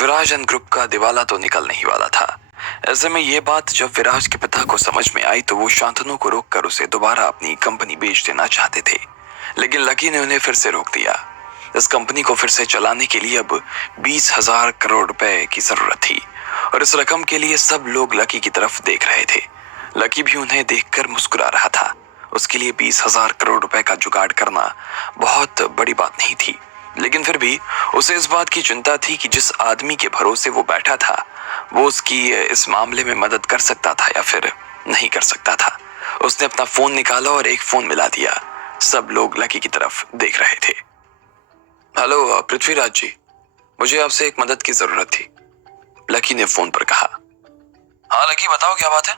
Viraj and group का दिवाला तो निकलने ही वाला था। ऐसे में ये बात जब विराज के पिता को समझ में आई तो वो शांतनु को रोककर उसे दोबारा अपनी कंपनी बेच देना चाहते थे, लेकिन लकी ने उन्हें फिर से रोक दिया। इस कंपनी को फिर से चलाने के लिए अब 20,000 करोड़ रुपए की जरूरत थी और इस रकम के लिए सब लोग लकी की तरफ देख रहे थे। लकी भी उन्हें देखकर मुस्कुरा रहा था। उसके लिए 20,000 करोड़ रुपए का जुगाड़ करना बहुत बड़ी बात नहीं थी, लेकिन फिर भी उसे इस बात की चिंता थी कि जिस आदमी के भरोसे वो बैठा था वो उसकी इस मामले में मदद कर सकता था या फिर नहीं कर सकता था। उसने अपना फोन निकाला और एक फोन मिला दिया। सब लोग लकी की तरफ देख रहे थे। हेलो पृथ्वीराज जी, मुझे आपसे एक मदद की जरूरत थी, लकी ने फोन पर कहा। हाँ लकी, बताओ क्या बात है,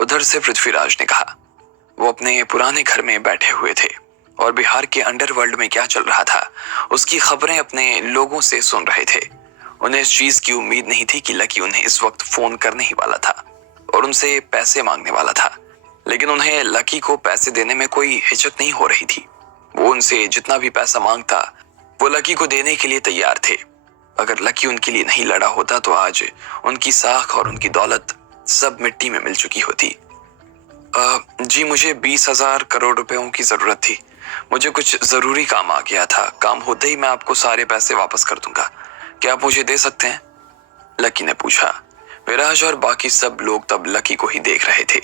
उधर से पृथ्वीराज ने कहा। वो अपने पुराने घर में बैठे हुए थे और बिहार के अंडरवर्ल्ड में क्या चल रहा था उसकी खबरें अपने लोगों से सुन रहे थे। उन्हें इस चीज की उम्मीद नहीं थी कि लकी उन्हें इस वक्त फोन करने ही वाला था और उनसे पैसे मांगने वाला था, लेकिन उन्हें लकी को पैसे देने में कोई हिचक नहीं हो रही थी। वो उनसे जितना भी पैसा मांगता वो लकी को देने के लिए तैयार थे। अगर लकी उनके लिए नहीं लड़ा होता तो आज उनकी साख और उनकी दौलत सब मिट्टी में मिल चुकी होती। जी, मुझे 20,000 करोड़ रुपयों की जरूरत थी। मुझे कुछ जरूरी काम आ गया था। काम होते ही मैं आपको सारे पैसे वापस कर दूंगा। क्या आप मुझे दे सकते हैं, लकी ने पूछा। विराज और बाकी सब लोग तब लकी को ही देख रहे थे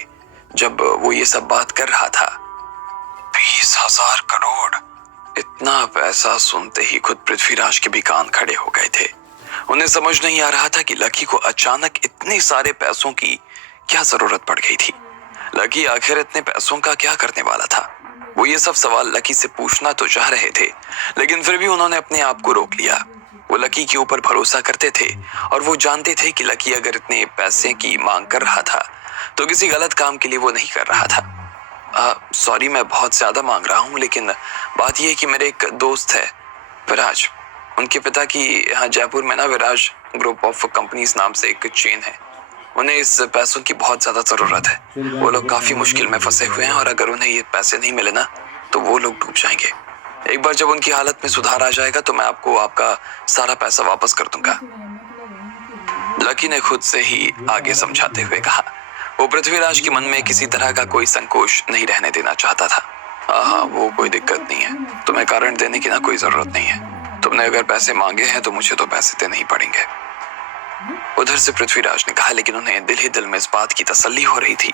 जब वो ये सब बात कर रहा था। 20,000 करोड़, इतना पैसा सुनते ही खुद पृथ्वीराज के भी कान खड़े हो गए थे। उन्हें समझ नहीं आ रहा था कि लकी को अचानक इतने सारे पैसों की क्या जरूरत पड़ गई थी। लकी आखिर इतने पैसों का क्या करने वाला था। वो ये सब सवाल लकी से पूछना तो चाह रहे थे, लेकिन फिर भी उन्होंने अपने आप को रोक लिया। वो लकी के ऊपर भरोसा करते थे और वो जानते थे कि लकी अगर इतने पैसे की मांग कर रहा था तो किसी गलत काम के लिए वो नहीं कर रहा था। सॉरी, मैं बहुत ज्यादा मांग रहा हूँ, लेकिन बात यह है कि मेरे एक दोस्त है विराज, उनके पिता की यहाँ जयपुर में ना विराज ग्रुप ऑफ कंपनीज नाम से एक चेन है। उन्हें इस पैसों की बहुत ज्यादा जरूरत है। वो लोग काफी मुश्किल में फंसे हुए हैं और अगर उन्हें ये पैसे नहीं मिले ना तो वो लोग डूब जाएंगे। एक बार जब उनकी हालत में सुधार आ जाएगा तो मैं आपको आपका सारा पैसा वापस कर दूंगा, लकी ने खुद से ही आगे समझाते हुए कहा। वो पृथ्वीराज के मन में किसी तरह का कोई संकोच नहीं रहने देना चाहता था। हाँ, वो कोई दिक्कत नहीं है, तुम्हें कारण देने की ना कोई जरूरत नहीं है। तुमने अगर पैसे मांगे हैं तो मुझे तो पैसे देने ही पड़ेंगे, उधर से पृथ्वीराज ने कहा। लेकिन उन्हें दिल ही दिल में इस बात की तसल्ली हो रही थी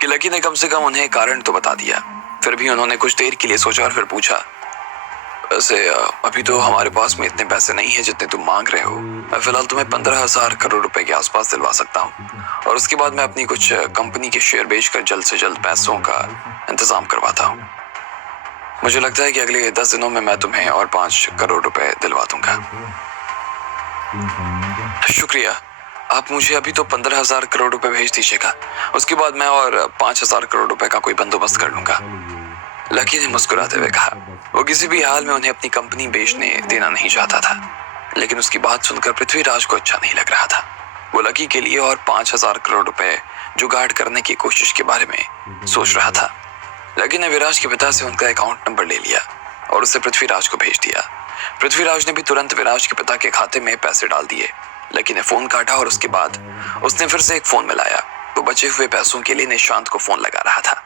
कि लकी ने कम से कम उन्हें कारण तो बता दिया। फिर भी उन्होंने कुछ देर के लिए सोचा और फिर पूछा, वैसे अभी तो हमारे पास में इतने पैसे नहीं है जितने तुम मांग रहे हो। मैं फिलहाल तुम्हें 15,000 करोड़ रुपए के आसपास दिलवा सकता हूँ और उसके बाद मैं अपनी कुछ कंपनी के शेयर बेचकर जल्द से जल्द पैसों का इंतजाम करवाता हूँ। मुझे लगता है कि अगले 10 दिनों में मैं तुम्हें और 5 करोड़ रुपए दिलवा दूंगा। शुक्रिया, आप मुझे अभी तो 15,000 करोड़ रुपए भेज दीजिएगा, उसके बाद मैं और 5,000 करोड़ रुपए का कोई बंदोबस्त कर लूंगा, लकी ने मुस्कुराते हुए कहा। वो किसी भी हाल में उन्हें अपनी कंपनी बेचने देना नहीं चाहता था, लेकिन उसकी बात सुनकर पृथ्वीराज को अच्छा नहीं लग रहा था। वो लकी के लिए और 5,000 करोड़ रुपए जुगाड़ करने की कोशिश के बारे में सोच रहा था। लकी ने विराज के पिता से उनका अकाउंट नंबर ले लिया और उसे पृथ्वीराज को भेज दिया। पृथ्वीराज ने भी तुरंत विराज के पिता के खाते में पैसे डाल दिए। लकी ने फोन काटा और उसके बाद उसने फिर से एक फोन मिलाया। वो बचे हुए पैसों के लिए निशांत को फोन लगा रहा था।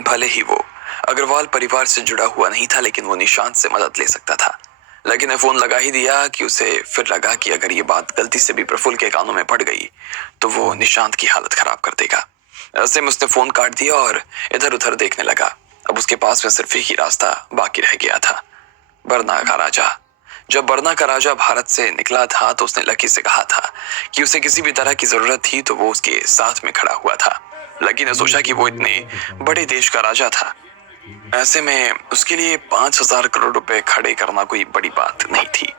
भले ही वो अग्रवाल परिवार से जुड़ा हुआ नहीं था, लेकिन वो निशांत से मदद ले सकता था। लकी ने फोन लगा ही दिया कि उसे फिर लगा कि अगर ये बात गलती से भी प्रफुल्ल के कानों में पड़ गई तो वो निशांत की हालत खराब कर देगा। ऐसे में उसने फोन काट दिया और इधर उधर देखने लगा। अब उसके पास में सिर्फ एक ही रास्ता बाकी रह गया था, बरना का राजा। जब बरना का राजा भारत से निकला था तो उसने लकी से कहा था कि उसे किसी भी तरह की जरूरत थी तो वो उसके साथ में खड़ा हुआ था। लकी ने सोचा कि वो इतने बड़े देश का राजा था, ऐसे में उसके लिए 5,000 करोड़ रुपए खड़े करना कोई बड़ी बात नहीं थी।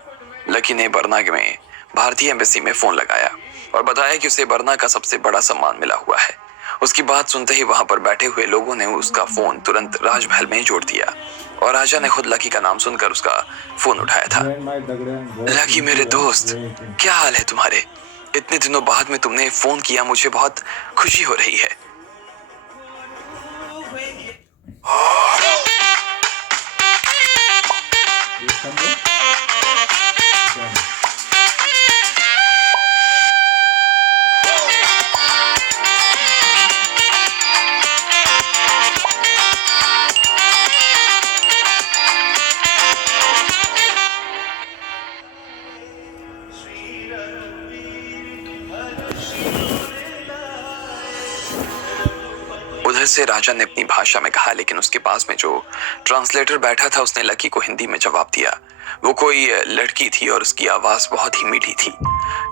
लकी ने बरना में भारतीय एम्बेसी में फोन लगाया और बताया कि उसे बरना का सबसे बड़ा सम्मान मिला हुआ है। उसकी बात सुनते ही वहां पर बैठे हुए लोगों ने उसका फोन तुरंत राजमहल में जोड़ दिया और राजा ने खुद लकी का नाम सुनकर उसका फोन उठाया था। लकी मेरे दोस्त, क्या हाल है तुम्हारे? इतने दिनों बाद में तुमने फोन किया, मुझे बहुत खुशी हो रही है। उधर से राजा ने अपनी भाषा में कहा, लेकिन उसके पास में जो ट्रांसलेटर बैठा था उसने लकी को हिंदी में जवाब दिया। वो कोई लड़की थी और उसकी आवाज बहुत ही मीठी थी।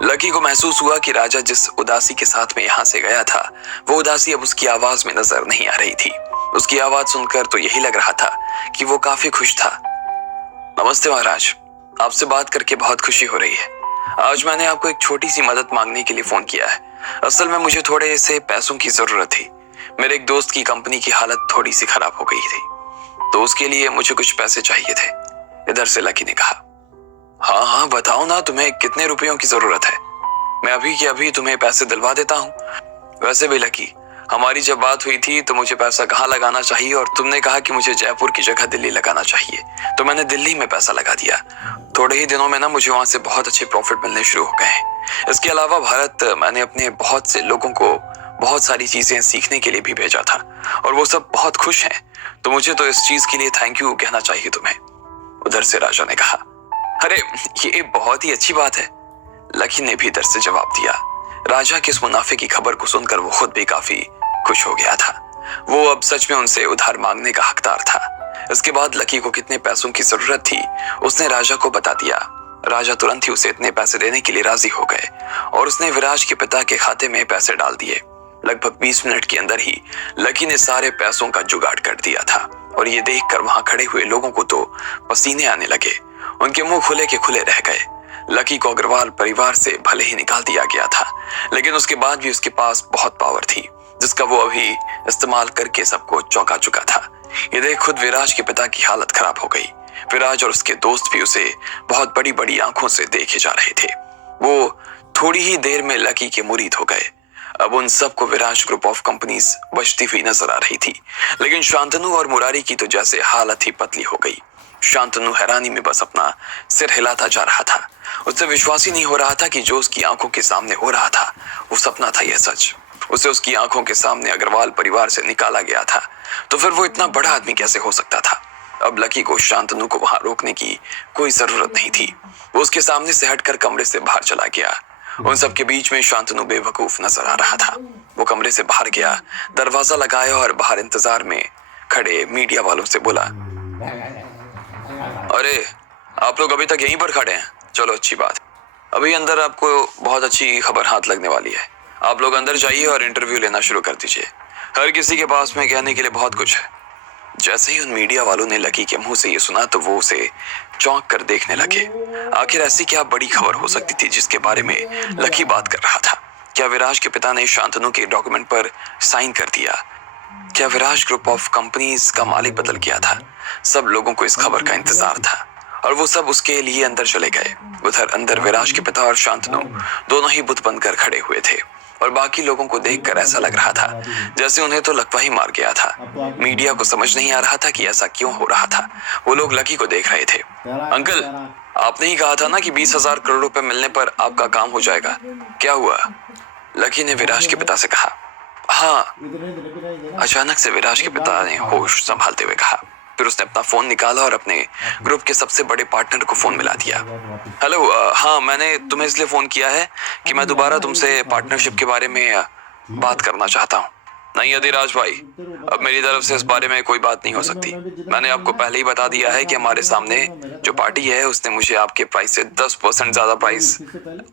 लकी को महसूस हुआ कि राजा जिस उदासी के साथ में यहाँ से गया था वो उदासी अब उसकी आवाज में नजर नहीं आ रही थी। उसकी आवाज सुनकर तो यही लग रहा था कि वो काफी खुश था। नमस्ते महाराज, आपसे बात करके बहुत खुशी हो रही है। आज मैंने आपको एक छोटी सी मदद मांगने के लिए फोन किया है। असल में मुझे थोड़े से पैसों की जरूरत थी। मेरे एक दोस्त की कंपनी की हालत थोड़ी सी खराब हो गई थी, तो उसके लिए मुझे कुछ पैसे चाहिए थे। इधर से लकी ने कहा, हाँ हाँ बताओ ना, तुम्हें कितने रुपयों की जरूरत है? मैं अभी के अभी तुम्हें पैसे दिलवा देता हूँ। वैसे भी लकी, हमारी जब बात हुई थी तो मुझे पैसा कहाँ लगाना चाहिए और तुमने कहा कि मुझे जयपुर की जगह दिल्ली लगाना चाहिए, तो मैंने दिल्ली में पैसा लगा दिया। थोड़े ही दिनों में ना मुझे वहां से बहुत अच्छे प्रॉफिट मिलने शुरू हो गए हैं। इसके अलावा भारत मैंने अपने बहुत से लोगों को बहुत सारी चीजें सीखने के लिए भी भेजा था और वो सब बहुत खुश हैं, तो मुझे तो इस चीज के लिए थैंक यू कहना चाहिए तुम्हें। उधर से राजा ने कहा, अरे ये बहुत ही अच्छी बात है। लकी ने भी इधर से जवाब दिया। राजा के इस मुनाफे की खबर को सुनकर वो खुद भी काफी खुश हो गया था। वो अब सच में उनसे उधार मांगने का हकदार था। इसके बाद लकी को कितने पैसों की जरूरत थी उसने राजा को बता दिया। राजा तुरंत ही उसे इतने पैसे देने के लिए राजी हो गए और उसने विराज के पिता के खाते में पैसे डाल दिए। लगभग 20 मिनट के अंदर ही लकी ने सारे पैसों का जुगाड़ कर दिया था और ये देखकर वहां खड़े हुए लोगों को तो पसीने आने लगे। उनके मुंह खुले के खुले रह गए। लकी को अग्रवाल परिवार से भले ही निकाल दिया गया था, लेकिन उसके बाद भी उसके पास बहुत पावर थी जिसका वो अभी इस्तेमाल करके सबको चौंका चुका था। ये देख खुद विराज के पिता की हालत खराब हो गई। विराज और उसके दोस्त भी उसे बहुत बड़ी बड़ी आंखों से देखे जा रहे थे। वो थोड़ी ही देर में लकी के मुरीद हो गए। अब उन सबको विराज ग्रुप ऑफ कंपनीज बचती हुई नजर आ रही थी, लेकिन शांतनु और मुरारी की तो जैसे हालत ही पतली हो गई। शांतनु हैरानी में बस अपना सिर हिलाता जा रहा था। उसे विश्वास ही नहीं हो रहा था कि जो उसकी आंखों के सामने हो रहा था वो सपना था, यह सच। उसे उसकी आंखों के सामने अग्रवाल परिवार से निकाला गया था, तो फिर वो इतना बड़ा आदमी कैसे हो सकता था? अब लकी को शांतनु को वहां रोकने की कोई जरूरत नहीं थी। वो उसके सामने से हटकर कमरे से बाहर चला गया। उन सब के बीच में शांतनु बेवकूफ नजर आ रहा था। वो कमरे से बाहर गया, दरवाजा लगाया और बाहर इंतजार में खड़े मीडिया वालों से बोला, अरे आप लोग अभी तक यहीं पर खड़े हैं? चलो अच्छी बात। अभी अंदर आपको बहुत अच्छी खबर हाथ लगने वाली है। आप लोग अंदर जाइए और इंटरव्यू लेना शुरू कर दीजिए। हर किसी के पास में कहने के लिए बहुत कुछ है। जैसे ही उन मीडिया वालों ने लकी के मुंह से ये सुना तो वो उसे चौंक कर देखने लगे। आखिर ऐसी क्या बड़ी खबर हो सकती थी जिसके बारे में लकी बात कर रहा था? क्या विराज के पिता ने शांतनु के डॉक्यूमेंट पर साइन कर दिया? क्या विराज ग्रुप ऑफ कंपनीज का मालिक बदल गया था? सब लोगों को इस खबर का इंतजार था और वो सब उसके लिए अंदर चले गए। उधर अंदर विराज के पिता और शांतनु दोनों ही बुत बनकर खड़े हुए थे और बाकी लोगों को देखकर ऐसा लग रहा था जैसे उन्हें तो लकवा ही मार गया था। मीडिया को समझ नहीं आ रहा था कि ऐसा क्यों हो रहा था। वो लोग लकी को देख रहे थे। अंकल, आपने ही कहा था ना कि 20,000 करोड़ रुपए मिलने पर आपका काम हो जाएगा, क्या हुआ? लकी ने विराज के पिता से कहा। हाँ, अचानक से विराज के पिता ने होश संभालते हुए कहा। फिर उसने अपना फोन निकाला और अपने ग्रुप के सबसे बड़े पार्टनर को फोन मिला दिया। हेलो, हाँ मैंने तुम्हें इसलिए फोन किया है कि मैं दोबारा तुमसे पार्टनरशिप के बारे में बात करना चाहता हूँ। नहीं अधिराज भाई, अब मेरी तरफ से इस बारे में कोई बात नहीं हो सकती। मैंने आपको पहले ही बता दिया है कि हमारे सामने जो पार्टी है उसने मुझे आपके प्राइस से 10% ज्यादा प्राइस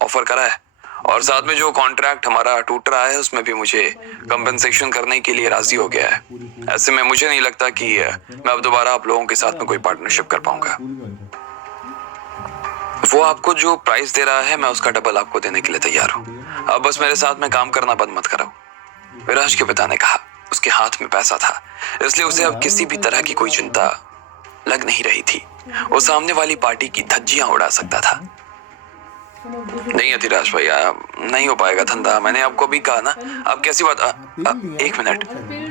ऑफर करा है और साथ में जो कॉन्ट्रैक्ट हमारा टूट रहा है उसमें भी मुझे कंपनसेशन करने के लिए राजी हो गया है। ऐसे में मुझे नहीं लगता कि मैं अब दोबारा आप लोगों के साथ में कोई पार्टनरशिप कर पाऊंगा। वो आपको जो प्राइस दे रहा है मैं उसका डबल आपको देने के लिए तैयार हूँ। अब बस मेरे साथ में काम करना बंद मत करो। विराज के पिता ने कहा। उसके हाथ में पैसा था, इसलिए उसे अब किसी भी तरह की कोई चिंता लग नहीं रही थी। वो सामने वाली पार्टी की धज्जियां उड़ा सकता था। नहीं अधिराज भैया, नहीं हो पाएगा धंधा। मैंने आपको अभी कहा ना। आप कैसी बात? एक मिनट,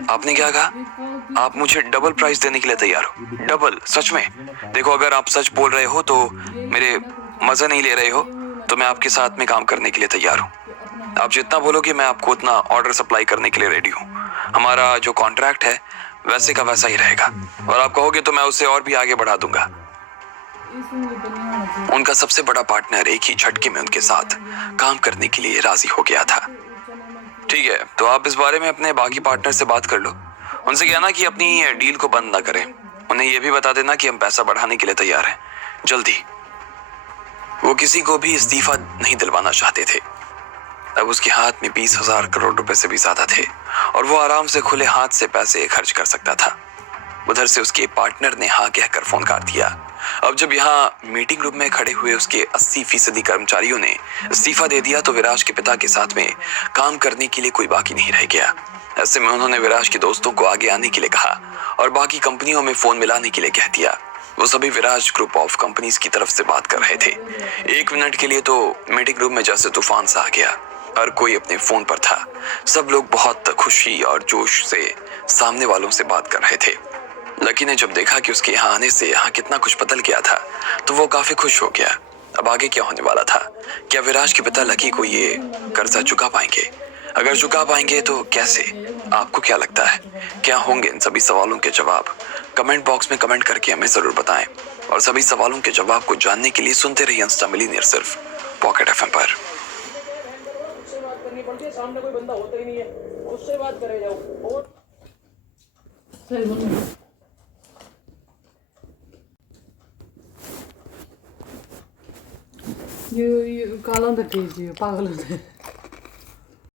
आपने क्या कहा? आप मुझे डबल प्राइस देने के लिए तैयार हो? डबल? सच में? देखो, अगर आप सच बोल रहे हो तो मेरे मजे नहीं ले रहे हो तो मैं आपके साथ में काम करने के लिए तैयार हूँ। आप जितना बोलोगे मैं आपको उतना ऑर्डर सप्लाई करने के लिए रेडी हूँ। हमारा जो कॉन्ट्रैक्ट है वैसे का वैसा ही रहेगा और आप कहोगे तो मैं उसे और भी आगे बढ़ा दूंगा। उनका सबसे बड़ा पार्टनर एक ही झटके में उनके साथ काम करने के लिए राजी हो गया था। ठीक है, तो आप इस बारे में अपने बाकी पार्टनर से बात कर लो। उनसे कहना कि अपनी डील को बंद ना करें। उन्हें यह भी बता देना कि हम पैसा बढ़ाने के लिए तैयार हैं, जल्दी। वो किसी को भी इस्तीफा नहीं दिलवाना चाहते थे। अब उसके हाथ में 20,000 करोड़ रुपए से भी ज्यादा थे और वो आराम से खुले हाथ से पैसे खर्च कर सकता था। उधर से उसके पार्टनर ने हाँ कहकर फोन काट दिया। अब जब यहाँ मीटिंग रूम में खड़े हुए उसके 80% कर्मचारियों ने इस्तीफा दे दिया तो विराज के पिता के साथ में काम करने के लिए कोई बाकी नहीं रह गया। ऐसे में उन्होंने विराज के दोस्तों को आगे आने के लिए कहा और बाकी कंपनियों में फोन मिलाने के लिए कह दिया। वो सभी विराज ग्रुप ऑफ कंपनीज की तरफ से बात कर रहे थे। 1 मिनट के लिए तो मीटिंग रूम में जैसे तूफान सा आ गया। हर कोई अपने फोन पर था। सब लोग बहुत खुशी और जोश से सामने वालों से बात कर रहे थे। लकी ने जब देखा कि उसके यहाँ आने से यहाँ कितना कुछ बदल गया था तो वो काफी खुश हो गया। अब आगे क्या होने वाला था? क्या विराज के पिता लकी को ये कर्जा चुका पाएंगे? अगर चुका पाएंगे तो कैसे? आपको क्या लगता है, क्या होंगे इन सभी सवालों के जवाब? कमेंट बॉक्स में कमेंट करके हमें जरूर बताएं और सभी सवालों के जवाब को जानने के लिए सुनते रहिए इंस्टा मिलियनेयर सिर्फ पॉकेट एफएम पर। उससे बात करनी पड़ती है, सामने कोई बंदा होता ही नहीं है, उससे बात करे जाओ। और सही बोल ये काला होता है, पागल होता है।